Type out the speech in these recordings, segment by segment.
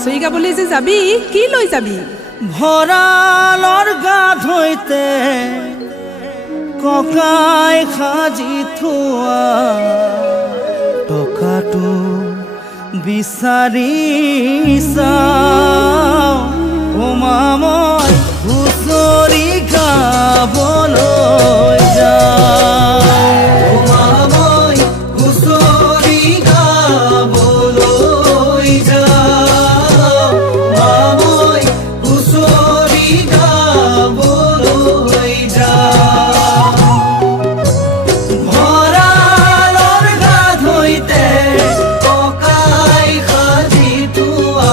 হুঁচৰি গাবলৈ যে যাবি কি লৈ যাবি ভঁৰালৰ গাত হৈতে ককাই সাজি থোৱা টকাটো বিচাৰি চাওঁ মই হুঁচৰি গাবলৈ যাওঁ মই হুঁচৰি গাবলৈ যাওঁ মই হুঁচৰি গাবলৈ যাওঁ ভঁৰালৰ গাত হৈতে ককাই সাজি থোৱা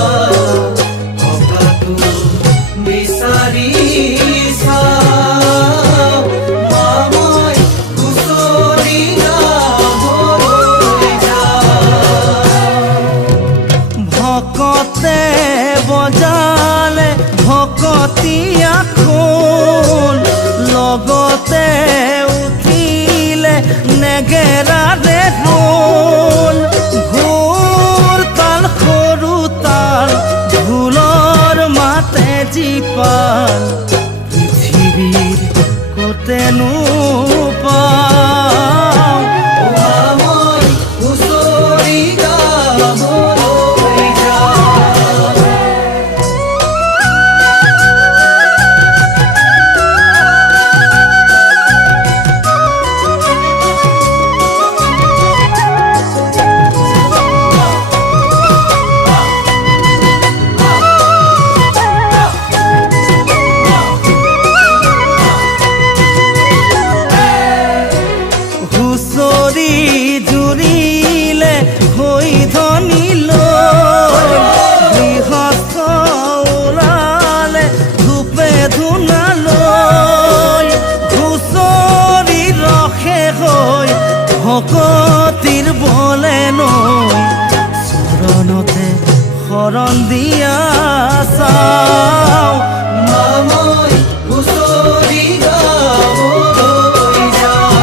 টকাটো বিচাৰি চাওঁ মই হুঁচৰি গাবলৈ যাওঁ ভকতে বজালে ভকতীয়া খোল লগতে উঠিলে নেগেৰাৰে ঢোল ঘোৰ তাল সৰু তাল ঢোলৰ মাতে জীপাল পৃথিৱীৰ কতেনো পাওঁ মই হুঁচৰি গাবলৈ যাওঁ হুঁচৰি জুৰিলে হৈ ধনী লৈ গৃহস্থ ওলালে ধূপে ধূনা লৈ হুঁচৰি ৰসে হৈ ভকতিৰ বলে নৈ চৰণতে শৰণ দিয়া চাওঁ মই হুঁচৰি গাবলৈ যাওঁ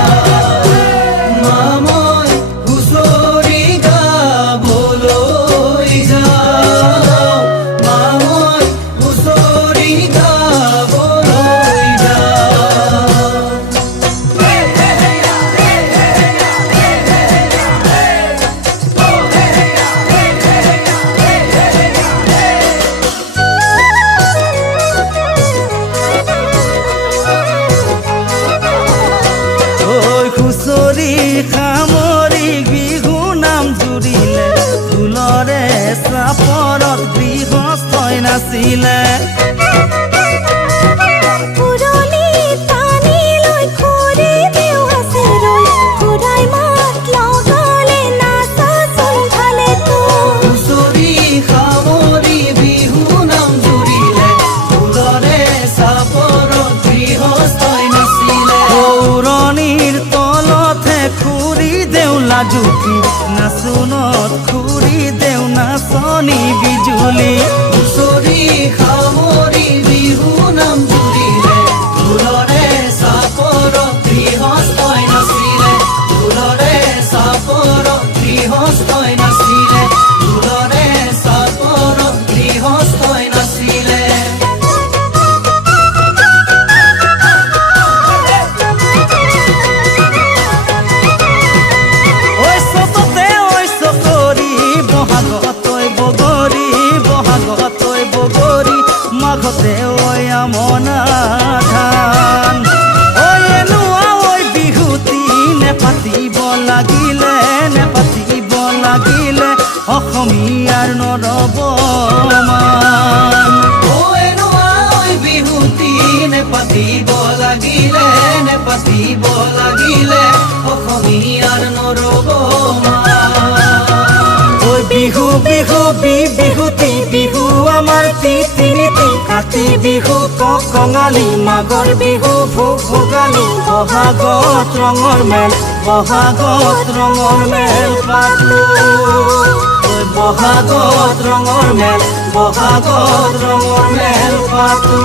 মই হুঁচৰি গাবলৈ যাওঁ মই হুঁচৰি গাবলৈ যাওঁ হুঁচৰি সামৰি বিহু নাম জুৰিলে ঢোলৰে চাপৰত গৃহস্থই নাছিলে হুঁচৰি সামৰি বিহু নাম জুৰিলে ঢোলৰে চাপৰত গৃহস্থই নাছিলে সৌৰণীৰ তলতহে খুৰি দেও লাজুকি নাচোনত খুৰি দেও নাচনী বিজুলি হুঁচৰি সামৰি বিহু নাম জুৰিলে ঢোলৰে চাপৰত গৃহস্থই নাছিলে ঢোলৰে চাপৰত গৃহস্থই নাছিলে ঢোলৰে চাপৰত গৃহস্থই নাছিলে মাঘতে ঐ আমনা ধান ঐ এনুৱা ঐ বিহুতি নেপাতিব লাগিলে অসমীয়াৰ নৰবমান ঐ এনুৱা ঐ বিহুতি নেপাতিব লাগিলে অসমীয়াৰ নৰবমান ঐ বিহু বিহু বিহুতি বিহু আমাৰ তিনিটি কাতি বিহু কঙালী মাঘৰ বিহু ভোগালী বহাগত ৰঙৰ মেল পাতো বহাগত ৰঙৰ মেল পাতো বহাগত ৰঙৰ মেল পাতো